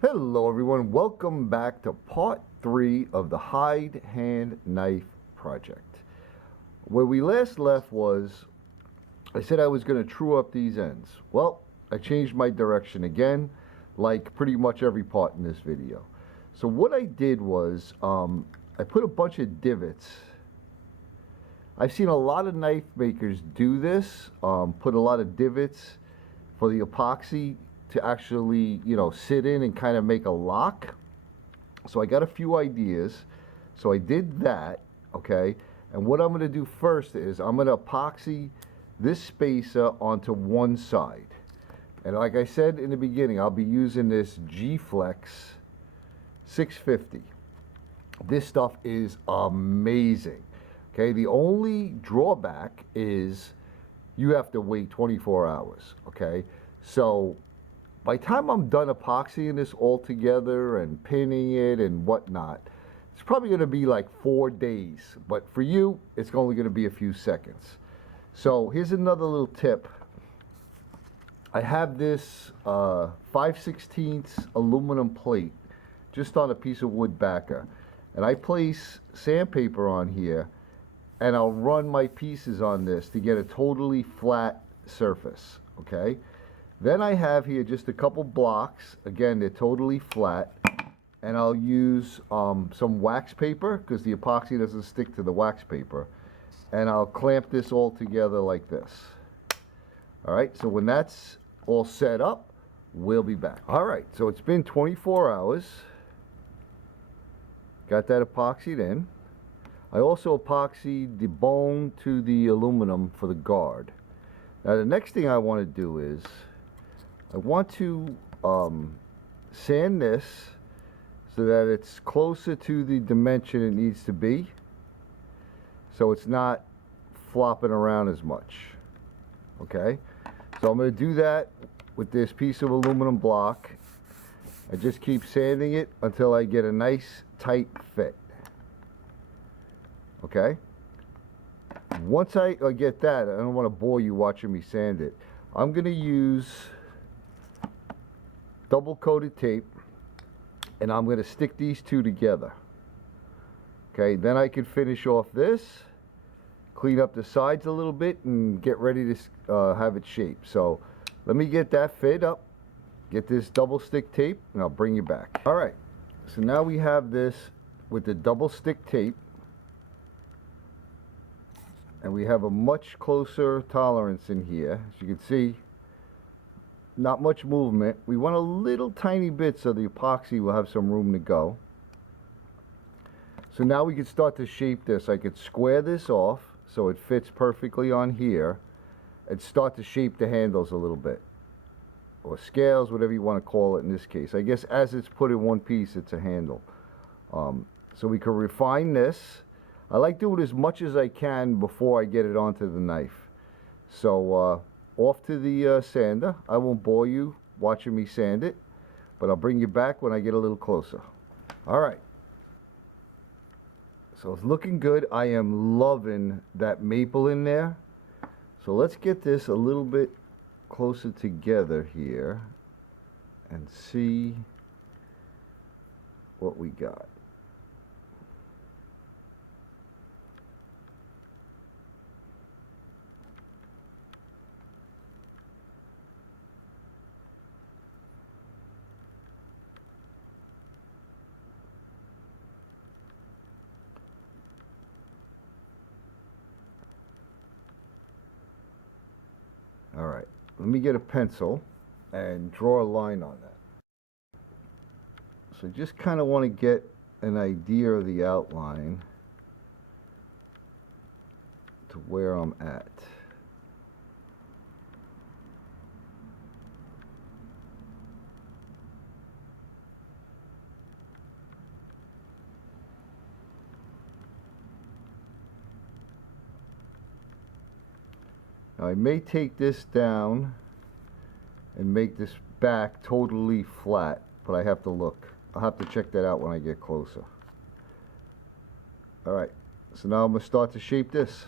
Hello everyone, welcome back to part 3 of the Hyde Hand Knife Project. Where we last left was, I said I was going to true up these ends. Well, I changed my direction again, like pretty much every part in this video. So what I did was, I put a bunch of divots. I've seen a lot of knife makers do this, put a lot of divots for the epoxy to actually, sit in and kind of make a lock. So I got a few ideas. So I did that, okay? And what I'm going to do first is I'm going to epoxy this spacer onto one side. And like I said in the beginning, I'll be using this G-Flex 650. This stuff is amazing. Okay, the only drawback is you have to wait 24 hours, okay? So by the time I'm done epoxying this all together and pinning it and whatnot, it's probably going to be like 4 days. But for you, it's only going to be a few seconds. So here's another little tip. I have this 5/16 aluminum plate just on a piece of wood backer. And I place sandpaper on here, and I'll run my pieces on this to get a totally flat surface, okay? Then I have here just a couple blocks. Again, they're totally flat. And I'll use some wax paper because the epoxy doesn't stick to the wax paper. And I'll clamp this all together like this. All right, so when that's all set up, we'll be back. All right, so it's been 24 hours. Got that epoxied in. I also epoxied the bone to the aluminum for the guard. Now the next thing I want to do is I want to sand this so that it's closer to the dimension it needs to be, so it's not flopping around as much. Okay, so I'm going to do that with this piece of aluminum block. I just keep sanding it until I get a nice tight fit. Okay, once I get that, I don't want to bore you watching me sand it. I'm going to use double coated tape, and I'm going to stick these two together. Okay, then I can finish off this, clean up the sides a little bit, and get ready to have it shaped. So let me get that fit up, get this double stick tape, and I'll bring you back. All right, so now we have this with the double stick tape, and we have a much closer tolerance in here. As you can see, not much movement. We want a little tiny bit so the epoxy will have some room to go. So now we can start to shape this. I could square this off so it fits perfectly on here and start to shape the handles a little bit, or scales, whatever you want to call it in this case. I guess as it's put in one piece, it's a handle. So we can refine this. I like doing as much as I can before I get it onto the knife. So off to the sander. I won't bore you watching me sand it, but I'll bring you back when I get a little closer. All right. So it's looking good. I am loving that maple in there. So let's get this a little bit closer together here and see what we got. All right, let me get a pencil and draw a line on that. So just kind of want to get an idea of the outline to where I'm at. Now I may take this down and make this back totally flat, but I have to look. I'll have to check that out when I get closer. Alright, so now I'm going to start to shape this.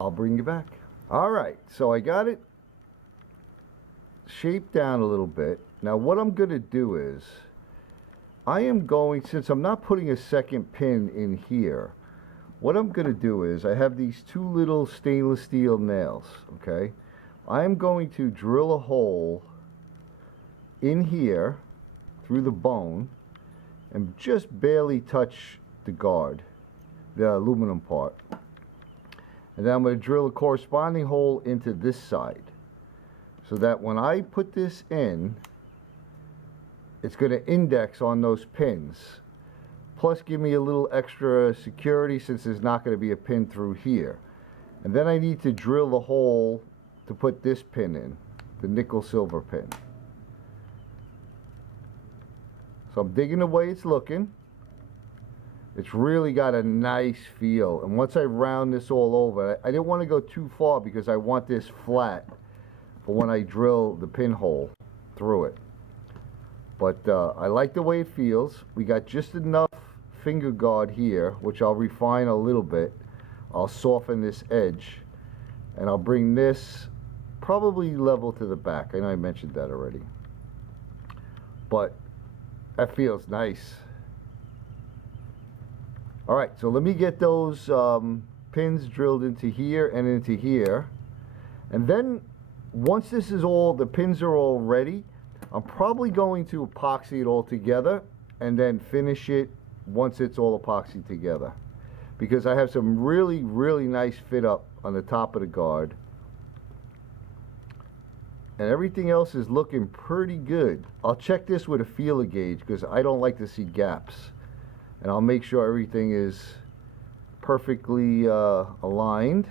I'll bring you back. All right, so I got it shaped down a little bit. Now what I'm going to do is, I am going, since I'm not putting a second pin in here, what I'm going to do is, I have these two little stainless steel nails, okay? I'm going to drill a hole in here through the bone and just barely touch the guard, the aluminum part. And then I'm going to drill a corresponding hole into this side, so that when I put this in, it's going to index on those pins, plus give me a little extra security since there's not going to be a pin through here. And then I need to drill the hole to put this pin in, the nickel silver pin. So I'm digging the way it's looking. It's really got a nice feel. And once I round this all over, I didn't want to go too far because I want this flat for when I drill the pinhole through it. But I like the way it feels. We got just enough finger guard here, which I'll refine a little bit. I'll soften this edge, and I'll bring this probably level to the back. I know I mentioned that already, but that feels nice. All right, so let me get those pins drilled into here and into here, and then once this is all, the pins are all ready, I'm probably going to epoxy it all together and then finish it once it's all epoxied together, because I have some really nice fit up on the top of the guard, and everything else is looking pretty good. I'll check this with a feeler gauge because I don't like to see gaps, and I'll make sure everything is perfectly aligned,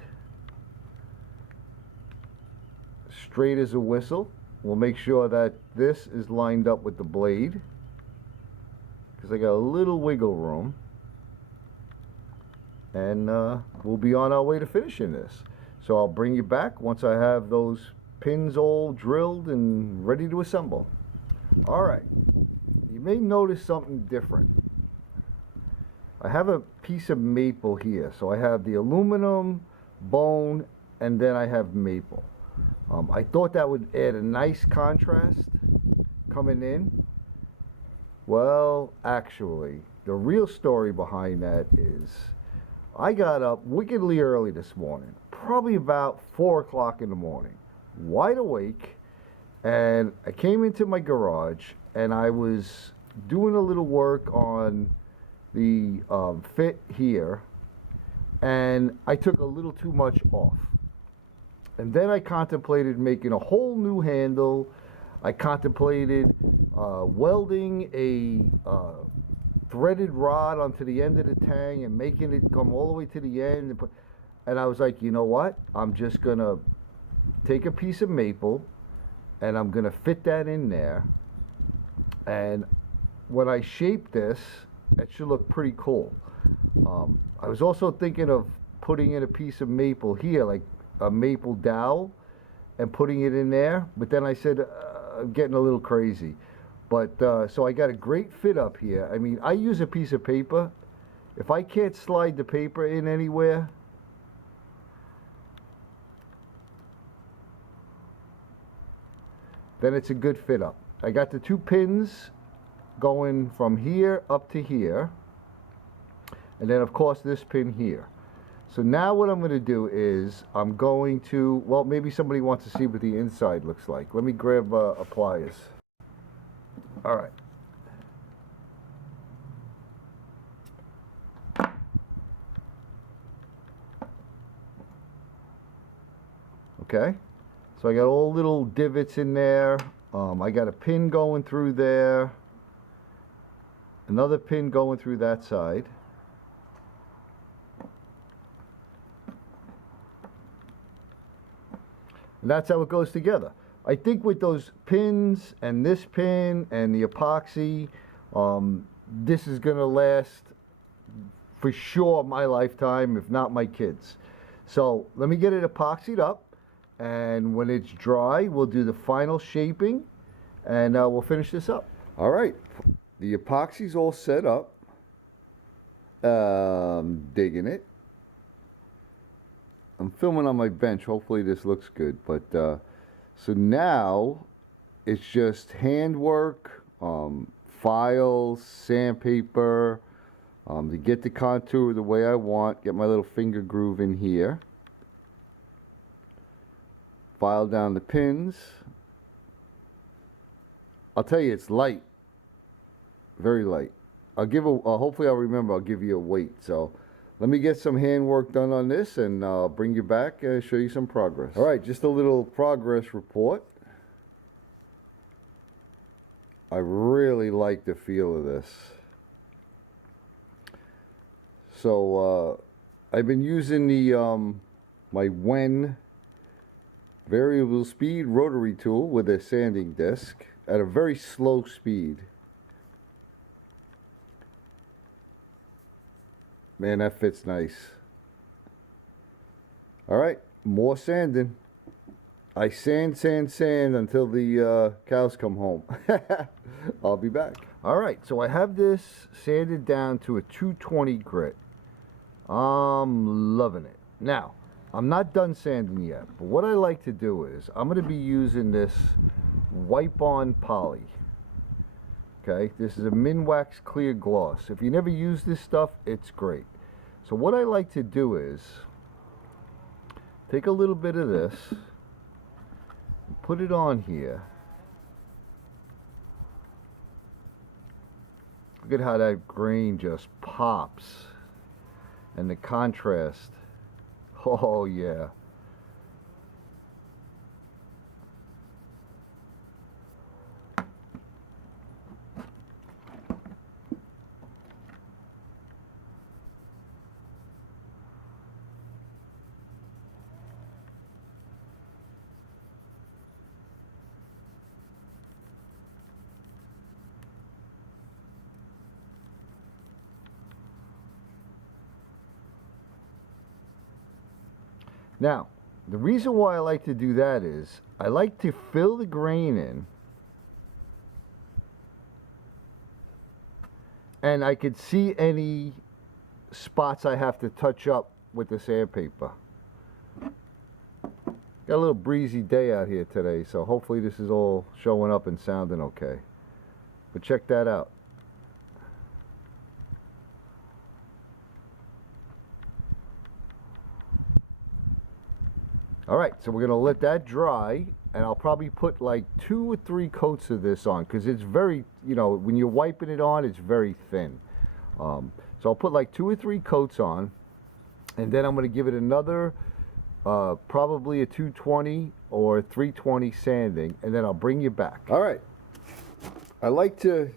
straight as a whistle. We'll make sure that this is lined up with the blade, because I got a little wiggle room, and we'll be on our way to finishing this. So I'll bring you back once I have those pins all drilled and ready to assemble. All right, you may notice something different. I have a piece of maple here, so I have the aluminum, bone, and then I have maple. I thought that would add a nice contrast coming in. Well, actually, the real story behind that is I got up wickedly early this morning, probably about 4 o'clock in the morning, wide awake, and I came into my garage and I was doing a little work on the fit here, and I took a little too much off. And then I contemplated making a whole new handle. I contemplated welding a threaded rod onto the end of the tang and making it come all the way to the end. And I was like, you know what? I'm just going to take a piece of maple and I'm going to fit that in there. And when I shape this, it should look pretty cool. I was also thinking of putting in a piece of maple here, like a maple dowel, and putting it in there, but then I said I'm getting a little crazy. But so I got a great fit up here. I mean, I use a piece of paper. If I can't slide the paper in anywhere, then it's a good fit up. I got the two pins going from here up to here, and then of course this pin here. So now what I'm going to do is I'm going to, well, maybe somebody wants to see what the inside looks like. Let me grab a pliers. All right. Okay. So I got all little divots in there. I got a pin going through there. Another pin going through that side. And that's how it goes together. I think with those pins and this pin and the epoxy, this is going to last for sure my lifetime, if not my kids. So let me get it epoxied up, and when it's dry, we'll do the final shaping, and we'll finish this up. All right, the epoxy's all set up. Digging it. I'm filming on my bench. Hopefully this looks good. But so now it's just handwork, files, sandpaper, to get the contour the way I want. Get my little finger groove in here. File down the pins. I'll tell you, it's light. Very light. I'll give hopefully I'll remember, I'll give you a weight. So let me get some handwork done on this and I'll bring you back and show you some progress. All right, just a little progress report. I really like the feel of this. So I've been using the my Wen variable speed rotary tool with a sanding disc at a very slow speed. Man, that fits nice. All right, more sanding. I sand until the cows come home. I'll be back. All right, so I have this sanded down to a 220 grit. I'm loving it. Now, I'm not done sanding yet, but what I like to do is I'm going to be using this wipe-on poly. Okay, this is a Minwax clear gloss. If you never use this stuff, it's great. So what I like to do is take a little bit of this and put it on here. Look at how that grain just pops and the contrast. Oh yeah. Now, the reason why I like to do that is I like to fill the grain in, and I could see any spots I have to touch up with the sandpaper. Got a little breezy day out here today, so hopefully this is all showing up and sounding okay. But check that out. All right, so we're gonna let that dry, and I'll probably put like 2 or 3 coats of this on, because it's very, you know, when you're wiping it on, it's very thin. So I'll put like 2 or 3 coats on, and then I'm gonna give it another, probably a 220 or 320 sanding, and then I'll bring you back. All right, I like to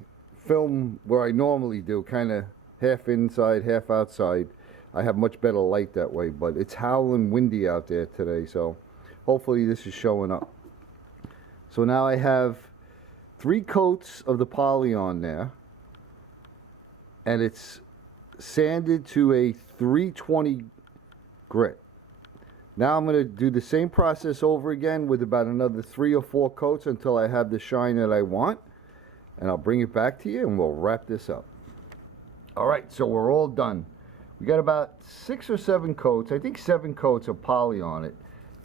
film where I normally do, kind of half inside, half outside. I have much better light that way, but it's howling windy out there today, so hopefully this is showing up. So now I have 3 coats of the poly on there, and it's sanded to a 320 grit. Now I'm going to do the same process over again with about another 3 or 4 coats until I have the shine that I want, and I'll bring it back to you and we'll wrap this up. All right, so we're all done. We got about 6 or 7 coats, I think 7 coats of poly on it.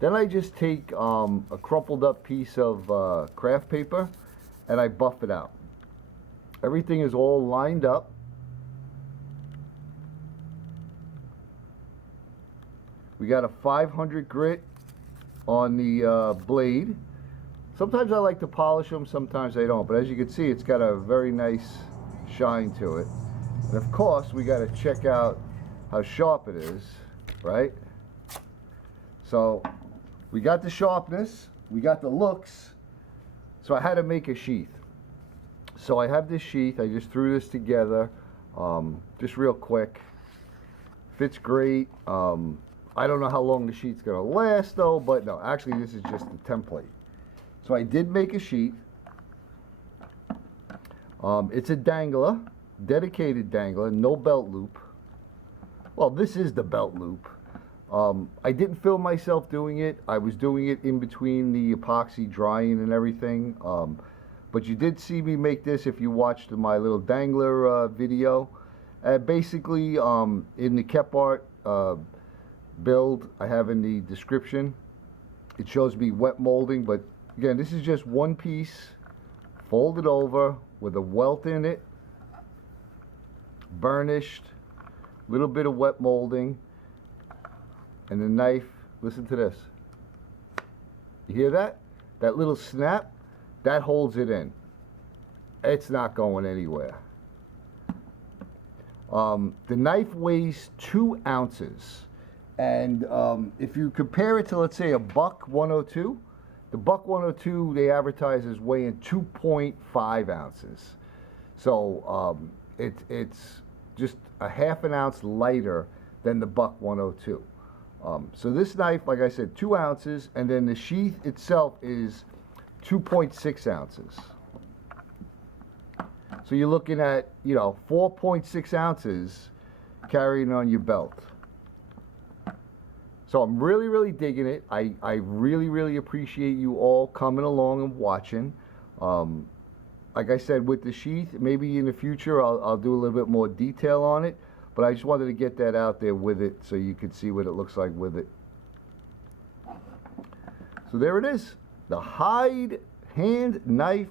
Then I just take a crumpled up piece of craft paper and I buff it out. Everything is all lined up. We got a 500 grit on the blade. Sometimes I like to polish them, sometimes I don't, but as you can see, it's got a very nice shine to it. And of course, we got to check out how sharp it is, right? So we got the sharpness, we got the looks, so I had to make a sheath. So I have this sheath, I just threw this together, just real quick. Fits great. I don't know how long the sheet's gonna last though, but no, actually this is just the template. So I did make a sheath. It's a dangler, dedicated dangler, no belt loop. Well, this is the belt loop. I didn't film myself doing it. I was doing it in between the epoxy drying and everything. But you did see me make this if you watched my little dangler video. Basically, in the Kephart build I have in the description. It shows me wet molding, but again, this is just one piece folded over with a welt in it, burnished, little bit of wet molding, and the knife, listen to this. You hear that? That little snap, that holds it in. It's not going anywhere. The knife weighs 2 ounces. And if you compare it to, let's say, a buck 102, the buck 102 they advertise as weighing 2.5 ounces. So it's just a half an ounce lighter than the buck 102. So this knife, like I said, 2 ounces, and then the sheath itself is 2.6 ounces. So you're looking at, 4.6 ounces carrying on your belt. So I'm really, really digging it. I really, really appreciate you all coming along and watching. Like I said, with the sheath, maybe in the future I'll do a little bit more detail on it. But I just wanted to get that out there with it so you could see what it looks like with it. So there it is. The Hyde Hand Knife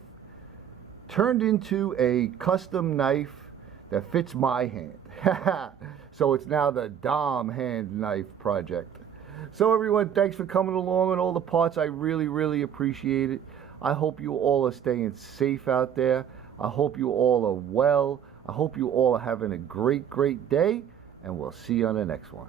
turned into a custom knife that fits my hand. So it's now the Dom Hand Knife Project. So everyone, thanks for coming along on all the parts. I really, really appreciate it. I hope you all are staying safe out there. I hope you all are well. I hope you all are having a great, great day, and we'll see you on the next one.